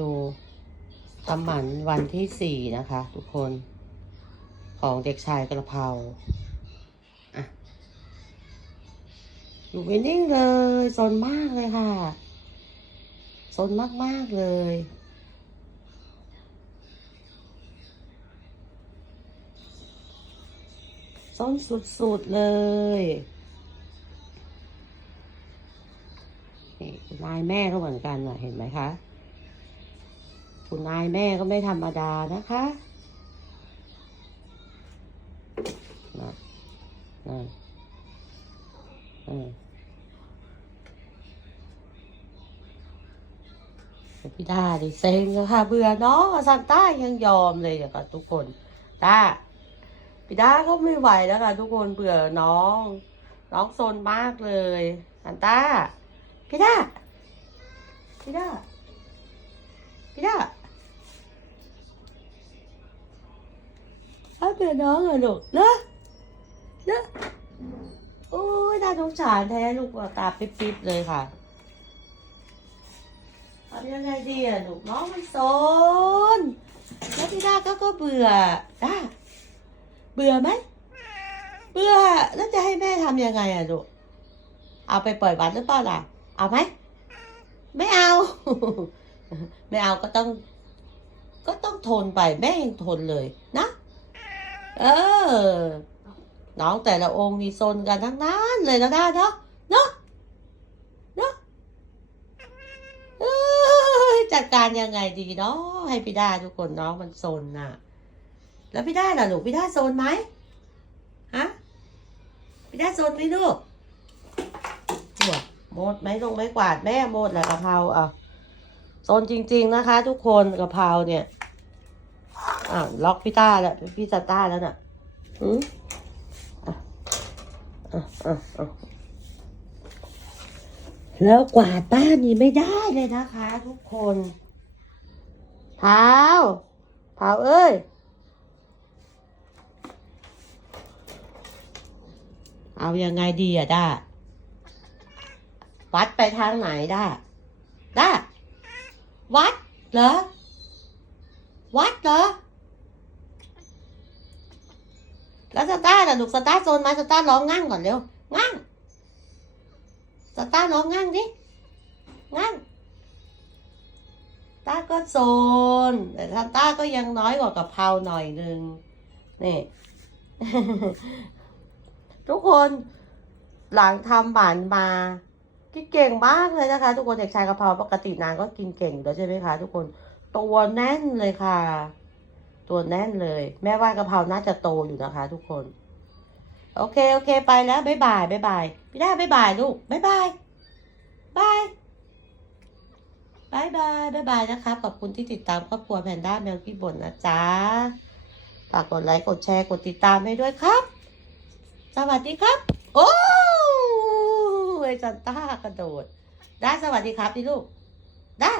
ดูตำหมันวันที่สี่นะคะ ทุกคนของเด็กชายกระเพราอะอยู่ไม่นิ่งเลยสนมากเลยค่ะสนมาก ๆ เลยสนสุด ๆ เลยนี่คุณนายแม่ก็เหมือนกันนะเห็นไหมคะ คุณนายแม่ก็ไม่ธรรมดานะคะนั่นนั่นอืมพี่ดาดิเซ็งแล้วค่ะเบื่อน้องอะซันต้ายังยอมเลยอะค่ะทุกคนตาพี่ดาก็ไม่ไหวแล้วค่ะทุกคนเบื่อน้อง น้องโซนมากเลยซันต้าพี่ดาพี่ดาพี่ดา พื่อน้องเหรอลูกเนอะเนอะโอ้ยน่าสงสารแท้ลูกตาปิ๊บๆเลยค่ะทำยังไงดีอะลูกน้องมันโซนแล้วพี่ด้าก็ก็เบื่อด้าเบื่อไหมเบื่อแล้วจะให้แม่ทำยังไงอะลูกเอาไปปล่อยวัดหรือเปล่าล่ะ เอาไหมไม่เอา ไม่เอาก็ต้อง ก็ต้องทนไปแม่ยังทนเลยนะ เออ น้องแต่ละองค์มีโซนกันทั้งนั้นเลยนะด้าเนาะเนาะเนาะเอ้ยจัดการยังไงดีเนาะให้พี่ด้าทุกคนน้องมันโซนน่ะ แล้วพี่ด้าล่ะลูกพี่ด้าโซนไหมฮะพี่ด้าโซนไหมลูกหัวหมดไหมลงไม่กวาดแม่หมดแหละกะเพราอะโซนจริง ๆนะคะ ทุกคนกะเพราเนี่ย อ่าวล็อกพี่ต้าแล้วพี่ซาต้าแล้วน่ะอืมอะอะอะอะแล้วกวาดบ้านนี่ไม่ได้เลยนะคะ ทุกคนเท้าเท้าเอ้ยเอายังไงดีอะด้าวัดไปทางไหนด้าด้าวัดเหรอ วัดเหรอ แล้วสตาร์ล่ะลูกสตาร์โซนไหมสตาร์ร้องงั่งก่อนเร็วงั่งสตาร์ร้องงั่งดิงั่งตาก็โซน แต่สตาร์ก็ยังน้อยกว่ากะเพราหน่อยนึงนี่ ทุกคนหลังทำหมันมากินเก่งมากเลยนะคะ ทุกคนเด็กชายกะเพราปกตินางก็กินเก่งแล้วใช่ไหมคะ ทุกคนตัวแน่นเลยค่ะ ตัวแน่นเลย แม่ว่ากะเพราน่าจะโตอยู่นะคะ ทุกคน โอเคโอเค ไปแล้วบ๊ายบายบ๊ายบายพี่ด้าบ๊ายบายลูกบ๊ายบายบายบายบายบายบายนะครับขอบคุณที่ติดตามครอบครัวแพนด้าแมวกี้บ่นนะจ๊ะฝากกดไลค์กดแชร์กดติดตามให้ด้วยครับ สวัสดีครับ โอ้ยจันต้ากระโดดด้าสวัสดีครับดิลูกด้า